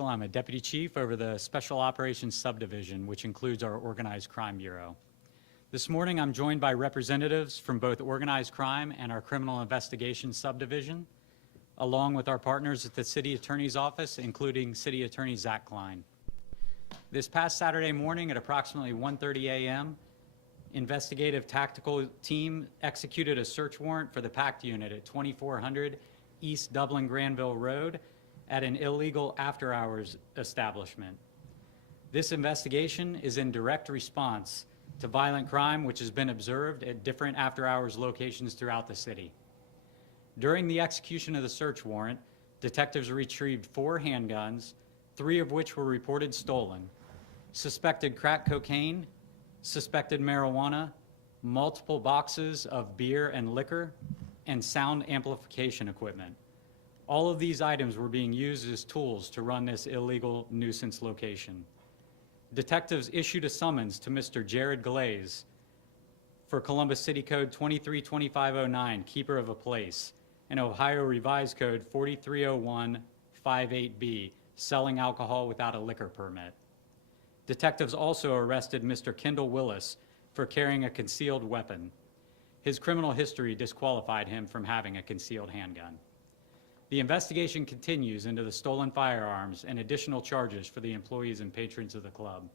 I'm a deputy chief over the Special Operations Subdivision, which includes our Organized Crime Bureau. This morning, I'm joined by representatives from both Organized Crime and our Criminal Investigations Subdivision, along with our partners at the City Attorney's Office, including City Attorney Zach Klein. This past Saturday morning at approximately 1:30 a.m., investigative tactical team executed a search warrant for the PACT unit at 2400 East Dublin Granville Road at an illegal after-hours establishment. This investigation is in direct response to violent crime which has been observed at different after-hours locations throughout the city. During the execution of the search warrant, detectives retrieved 4 handguns, 3 of which were reported stolen, suspected crack cocaine, suspected marijuana, multiple boxes of beer and liquor, and sound amplification equipment. All of these items were being used as tools to run this illegal nuisance location. Detectives issued a summons to Mr. Jared Glaze for Columbus City Code 232509, Keeper of a Place, and Ohio Revised Code 430158B, Selling Alcohol Without a Liquor Permit. Detectives also arrested Mr. Kendall Willis for carrying a concealed weapon. His criminal history disqualified him from having a concealed handgun. The investigation continues into the stolen firearms and additional charges for the employees and patrons of the club.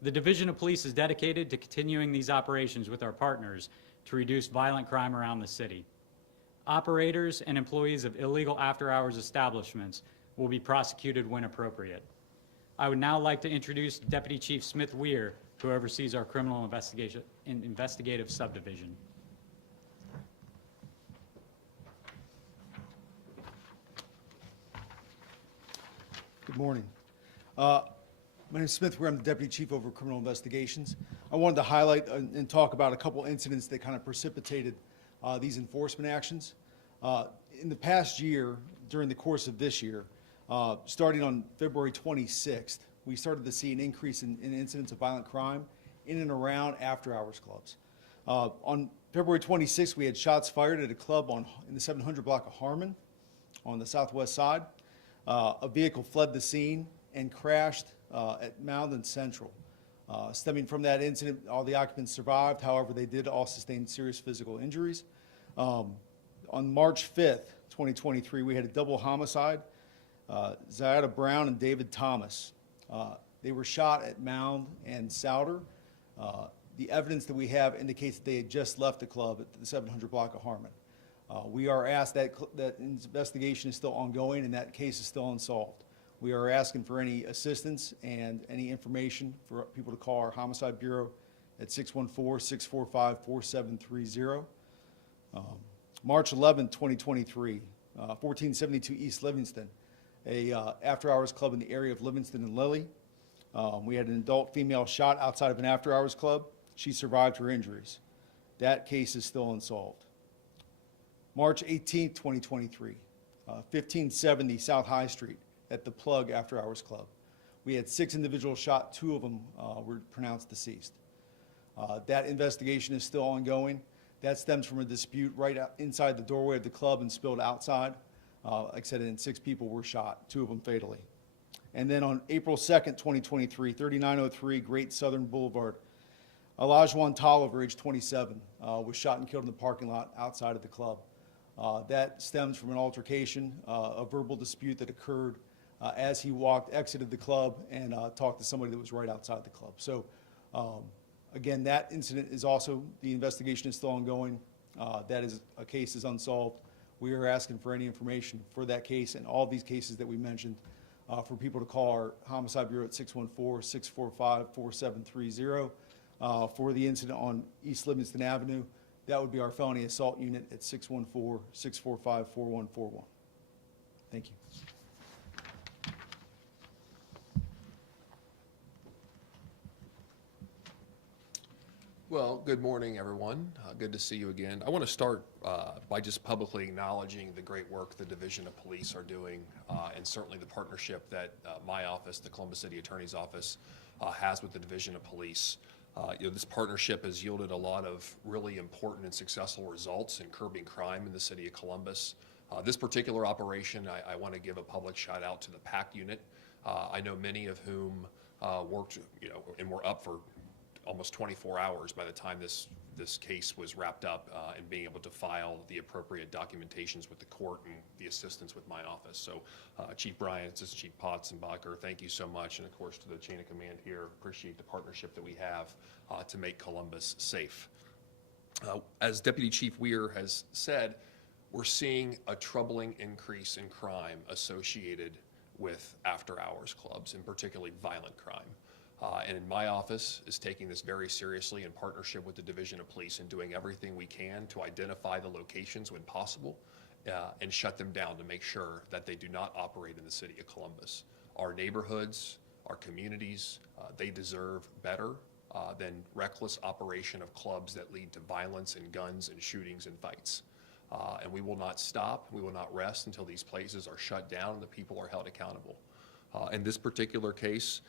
The Division of Police is dedicated to continuing these operations with our partners to reduce violent crime around the city. Operators and employees of illegal after-hours establishments will be prosecuted when appropriate. I would now like to introduce Deputy Chief Smith Weir, who oversees our Criminal Investigative Subdivision. Good morning. My name is Smith Weir. I'm the Deputy Chief over Criminal Investigations. I wanted to highlight and talk about a couple incidents that kind of precipitated these enforcement actions. In the past year, during the course of this year, starting on February 26th, we started to see an increase in incidents of violent crime in and around after-hours clubs. On February 26th, we had shots fired at a club in the 700 block of Harmon on the southwest side. A vehicle fled the scene and crashed at Mound and Central. Stemming from that incident, all the occupants survived. However, they did all sustain serious physical injuries. On March 5th, 2023, we had a double homicide. Ziada Brown and David Thomas. They were shot at Mound and Souder. The evidence that we have indicates that they had just left the club at the 700 block of Harmon. We are asked that investigation is still ongoing and that case is still unsolved. We are asking for any assistance and any information for people to call our Homicide Bureau at 614-645-4730. March 11, 2023, 1472 East Livingston, a after-hours club in the area of Livingston and Lilly. We had an adult female shot outside of an after-hours club. She survived her injuries. That case is still unsolved. March 18, 2023, 1570 South High Street at the Plug After Hours Club. We had 6 individuals shot, 2 of them were pronounced deceased. That investigation is still ongoing. That stems from a dispute right inside the doorway of the club and spilled outside. Like I said, and 6 people were shot, 2 of them fatally. And then on April 2nd, 2023, 3903 Great Southern Boulevard, Olajuwon Tolliver, age 27, was shot and killed in the parking lot outside of the club. That stems from an altercation, a verbal dispute that occurred as he exited the club and talked to somebody that was right outside the club. So again, that incident is also, the investigation is still ongoing. That is, a case is unsolved. We are asking for any information for that case and all these cases that we mentioned for people to call our Homicide Bureau at 614-645-4730 for the incident on East Livingston Avenue. That would be our felony assault unit at 614-645-4141. Thank you. Well, good morning, everyone. Good to see you again. I want to start by just publicly acknowledging the great work the Division of Police are doing, and certainly the partnership that my office, the Columbus City Attorney's Office, has with the Division of Police. This partnership has yielded a lot of really important and successful results in curbing crime in the city of Columbus. This particular operation, I want to give a public shout out to the PACT unit. I know many of whom worked, and were up for almost 24 hours by the time this case was wrapped up, and being able to file the appropriate documentations with the court and the assistance with my office. So Chief Bryant, Assistant Chief Potzenbacher, thank you so much. And of course to the chain of command here, appreciate the partnership that we have to make Columbus safe. As Deputy Chief Weir has said, we're seeing a troubling increase in crime associated with after-hours clubs, and particularly violent crime. And my office is taking this very seriously in partnership with the Division of Police and doing everything we can to identify the locations when possible and shut them down to make sure that they do not operate in the city of Columbus. Our neighborhoods, our communities, they deserve better than reckless operation of clubs that lead to violence and guns and shootings and fights. And we will not stop, we will not rest until these places are shut down and the people are held accountable. In this particular case,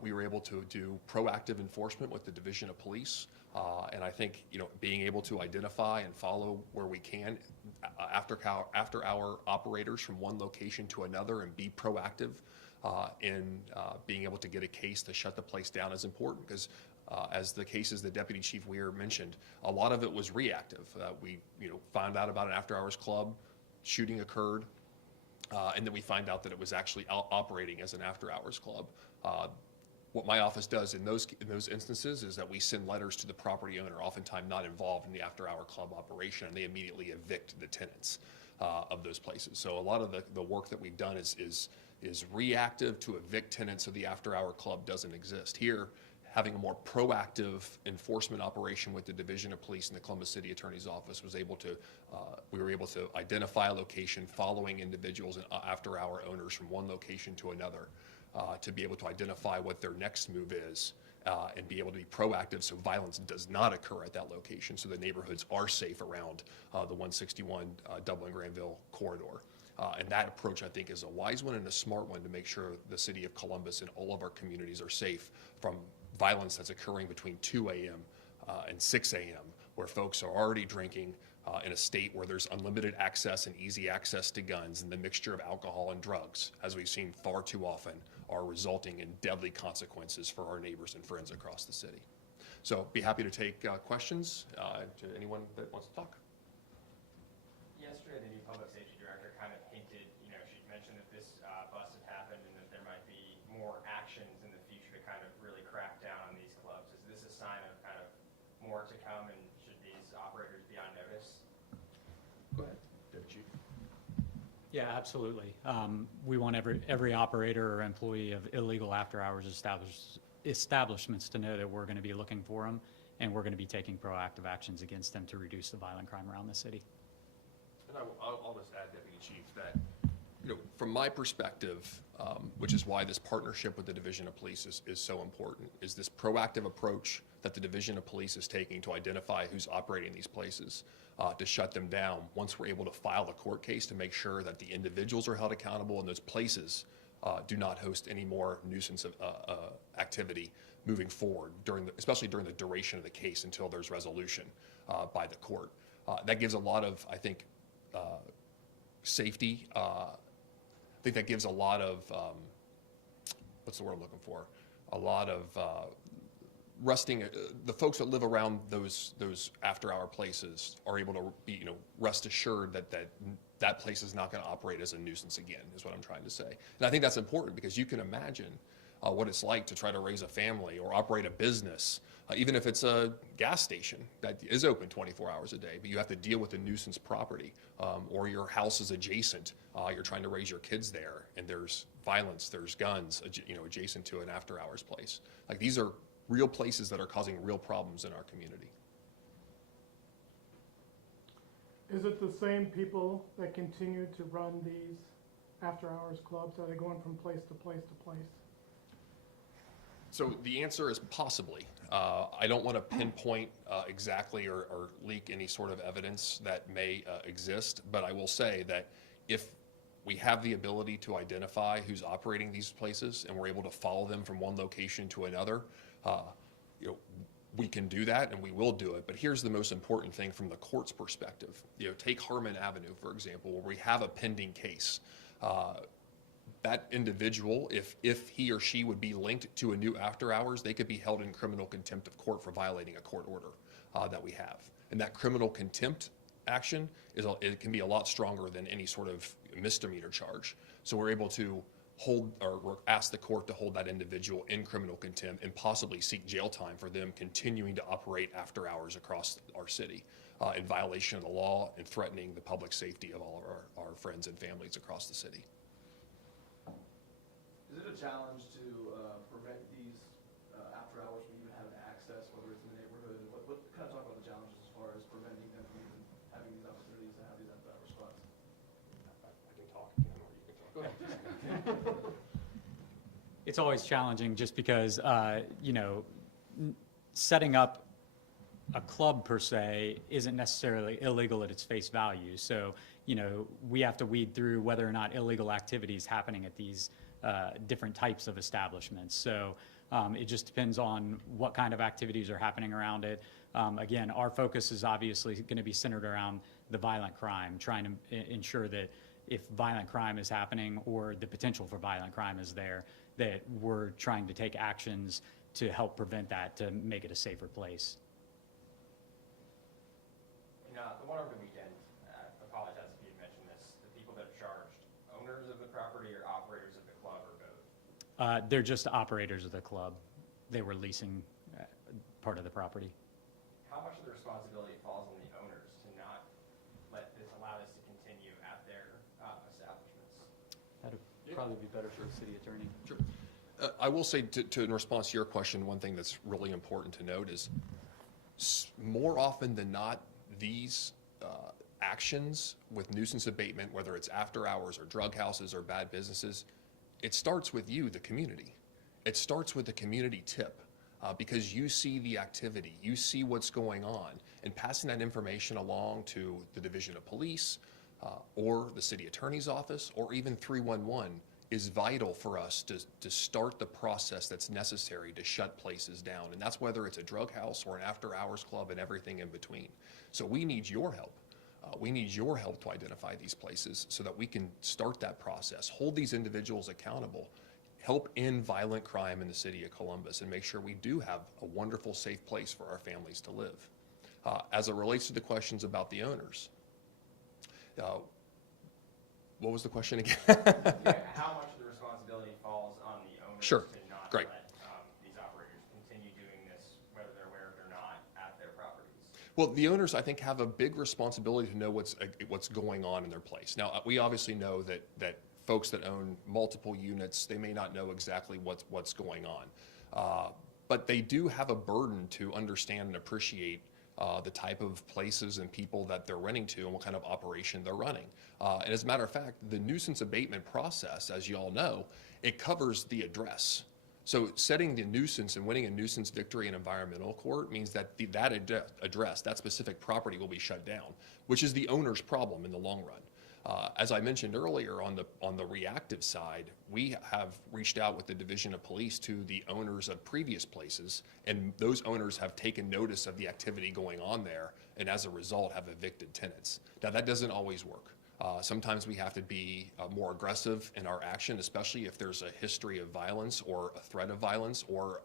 we were able to do proactive enforcement with the Division of Police. And I think, being able to identify and follow where we can after hour operators from one location to another and be proactive in being able to get a case to shut the place down is important, because as the cases that Deputy Chief Weir mentioned, a lot of it was reactive. We found out about an after-hours club, shooting occurred, and then we find out that it was actually operating as an after-hours club. What my office does in those instances is that we send letters to the property owner, oftentimes not involved in the after-hour club operation, and they immediately evict the tenants of those places. So a lot of the work that we've done is reactive to evict tenants so the after-hour club doesn't exist. Here, having a more proactive enforcement operation with the Division of Police and the Columbus City Attorney's Office we were able to identify a location following individuals and after-hour owners from one location to another to be able to identify what their next move is and be able to be proactive so violence does not occur at that location, so the neighborhoods are safe around the 161 Dublin-Granville corridor. And that approach, I think, is a wise one and a smart one to make sure the city of Columbus and all of our communities are safe from violence that's occurring between 2 a.m. And 6 a.m., where folks are already drinking in a state where there's unlimited access and easy access to guns, and the mixture of alcohol and drugs, as we've seen far too often, are resulting in deadly consequences for our neighbors and friends across the city. So be happy to take questions to anyone that wants to talk. Yesterday, the new public safety director kind of hinted, she mentioned that this bust had happened and that there might be more actions in the future to kind of really crack down on these clubs. Is this a sign of kind of more to come, and should these operators be on notice? Go ahead, Deputy Chief. Yeah, absolutely. We want every operator or employee of illegal after-hours establishments to know that we're going to be looking for them, and we're going to be taking proactive actions against them to reduce the violent crime around the city. And I'll just add, Deputy Chief, that from my perspective, which is why this partnership with the Division of Police is so important, is this proactive approach that the Division of Police is taking to identify who's operating these places, to shut them down. Once we're able to file a court case to make sure that the individuals are held accountable and those places do not host any more nuisance of, activity moving forward, especially during the duration of the case until there's resolution by the court. That gives a lot of, I think, safety. I think that gives a lot of, what's the word I'm looking for? A lot of resting, the folks that live around those after-hour places are able to be, rest assured that place is not going to operate as a nuisance again, is what I'm trying to say. And I think that's important, because you can imagine what it's like to try to raise a family or operate a business, even if it's a gas station that is open 24 hours a day, but you have to deal with the nuisance property, or your house is adjacent. You're trying to raise your kids there, and there's violence, there's guns, adjacent to an after-hours place. Like, these are real places that are causing real problems in our community. Is it the same people that continue to run these after-hours clubs? Are they going from place to place to place? So the answer is possibly. I don't want to pinpoint exactly or leak any sort of evidence that may exist, but I will say that if we have the ability to identify who's operating these places and we're able to follow them from one location to another, we can do that, and we will do it. But here's the most important thing from the court's perspective. Take Harmon Avenue, for example, where we have a pending case. that individual, if he or she would be linked to a new after hours, they could be held in criminal contempt of court for violating a court order that we have. And that criminal contempt action it can be a lot stronger than any sort of misdemeanor charge. So we're able to hold or ask the court to hold that individual in criminal contempt and possibly seek jail time for them continuing to operate after hours across our city in violation of the law and threatening the public safety of all of our friends and families across the city. Is it a challenge to prevent these after hours from even having access, whether it's in the neighborhood? What kind of talk about the challenges as far as preventing them from even having these opportunities to have these after hours spots? I can talk again, or you can talk. Go ahead. It's always challenging just because, setting up a club per se isn't necessarily illegal at its face value. So, we have to weed through whether or not illegal activity is happening at these different types of establishments. So it just depends on what kind of activities are happening around it. Again, our focus is obviously going to be centered around the violent crime, trying to ensure that if violent crime is happening or the potential for violent crime is there, that we're trying to take actions to help prevent that, to make it a safer place. The one over the weekend, I apologize if you had mentioned this, the people that are charged, owners of the property or operators of the club or both? They're just operators of the club. They were leasing part of the property. How much of the responsibility falls on the owners to not allow this to continue at their establishments? That'd probably be better for a city attorney. Sure. I will say, in response to your question, one thing that's really important to note is more often than not, these actions with nuisance abatement, whether it's after hours or drug houses or bad businesses, it starts with you, the community. It starts with the community tip because you see the activity, you see what's going on, and passing that information along to the Division of Police or the City Attorney's Office or even 311 is vital for us to start the process that's necessary to shut places down. And that's whether it's a drug house or an after hours club and everything in between. So we need your help. We need your help to identify these places so that we can start that process, hold these individuals accountable, help end violent crime in the city of Columbus, and make sure we do have a wonderful, safe place for our families to live. As it relates to the questions about the owners, what was the question again? Yeah, how much of the responsibility falls on the owners Sure. to not Great. let these operators continue doing this, whether they're aware of it or not, at their properties? Well, the owners, I think, have a big responsibility to know what's going on in their place. Now, we obviously know that folks that own multiple units, they may not know exactly what's going on. But they do have a burden to understand and appreciate the type of places and people that they're renting to and what kind of operation they're running. And as a matter of fact, the nuisance abatement process, as you all know, it covers the address. So setting the nuisance and winning a nuisance victory in environmental court means that that address, that specific property will be shut down, which is the owner's problem in the long run. As I mentioned earlier, on the reactive side, we have reached out with the Division of Police to the owners of previous places, and those owners have taken notice of the activity going on there, and as a result have evicted tenants. Now, that doesn't always work. Sometimes we have to be more aggressive in our action, especially if there's a history of violence or a threat of violence or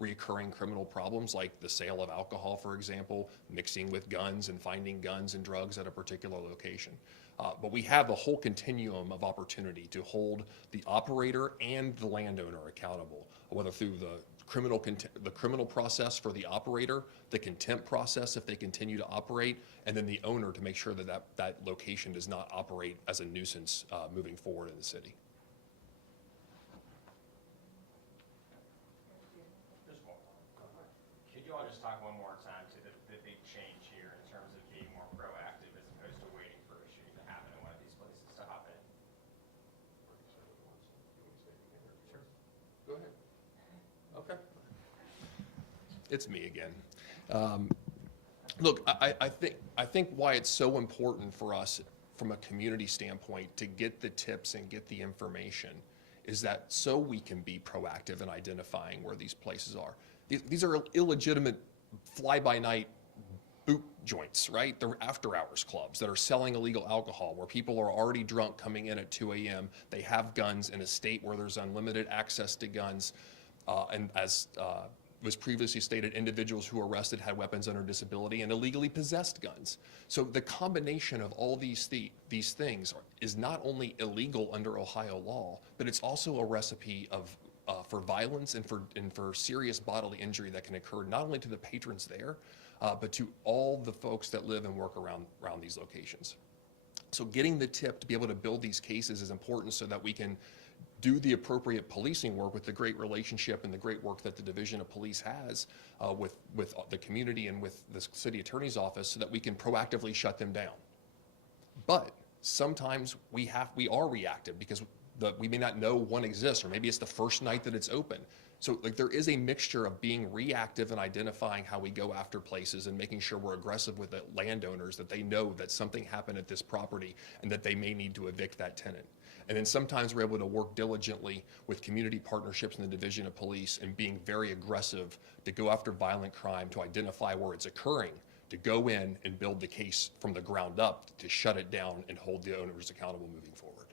reoccurring criminal problems like the sale of alcohol, for example, mixing with guns and finding guns and drugs at a particular location. But we have a whole continuum of opportunity to hold the operator and the landowner accountable, whether through the criminal process for the operator, the contempt process if they continue to operate, and then the owner to make sure that location does not operate as a nuisance moving forward in the city. Just one more. Could you all just talk one more time to the big change here in terms of being more proactive as opposed to waiting for a shooting to happen in one of these places to hop in? Sure. Go ahead. Okay. It's me again. Look, I think why it's so important for us from a community standpoint to get the tips and get the information is that so we can be proactive in identifying where these places are. These are illegitimate fly-by-night boot joints, right? They're after-hours clubs that are selling illegal alcohol, where people are already drunk coming in at 2 a.m. They have guns in a state where there's unlimited access to guns. And as was previously stated, individuals who were arrested had weapons under disability and illegally possessed guns. So the combination of all these things is not only illegal under Ohio law, but it's also a recipe of for violence and for serious bodily injury that can occur not only to the patrons there, but to all the folks that live and work around these locations. So getting the tip to be able to build these cases is important so that we can do the appropriate policing work with the great relationship and the great work that the Division of Police has with the community and with the city attorney's office, so that we can proactively shut them down. But sometimes we are reactive because we may not know one exists, or maybe it's the first night that it's open. So like there is a mixture of being reactive and identifying how we go after places and making sure we're aggressive with the landowners, that they know that something happened at this property and that they may need to evict that tenant. And then sometimes we're able to work diligently with community partnerships in the Division of Police and being very aggressive to go after violent crime, to identify where it's occurring, to go in and build the case from the ground up to shut it down and hold the owners accountable moving forward.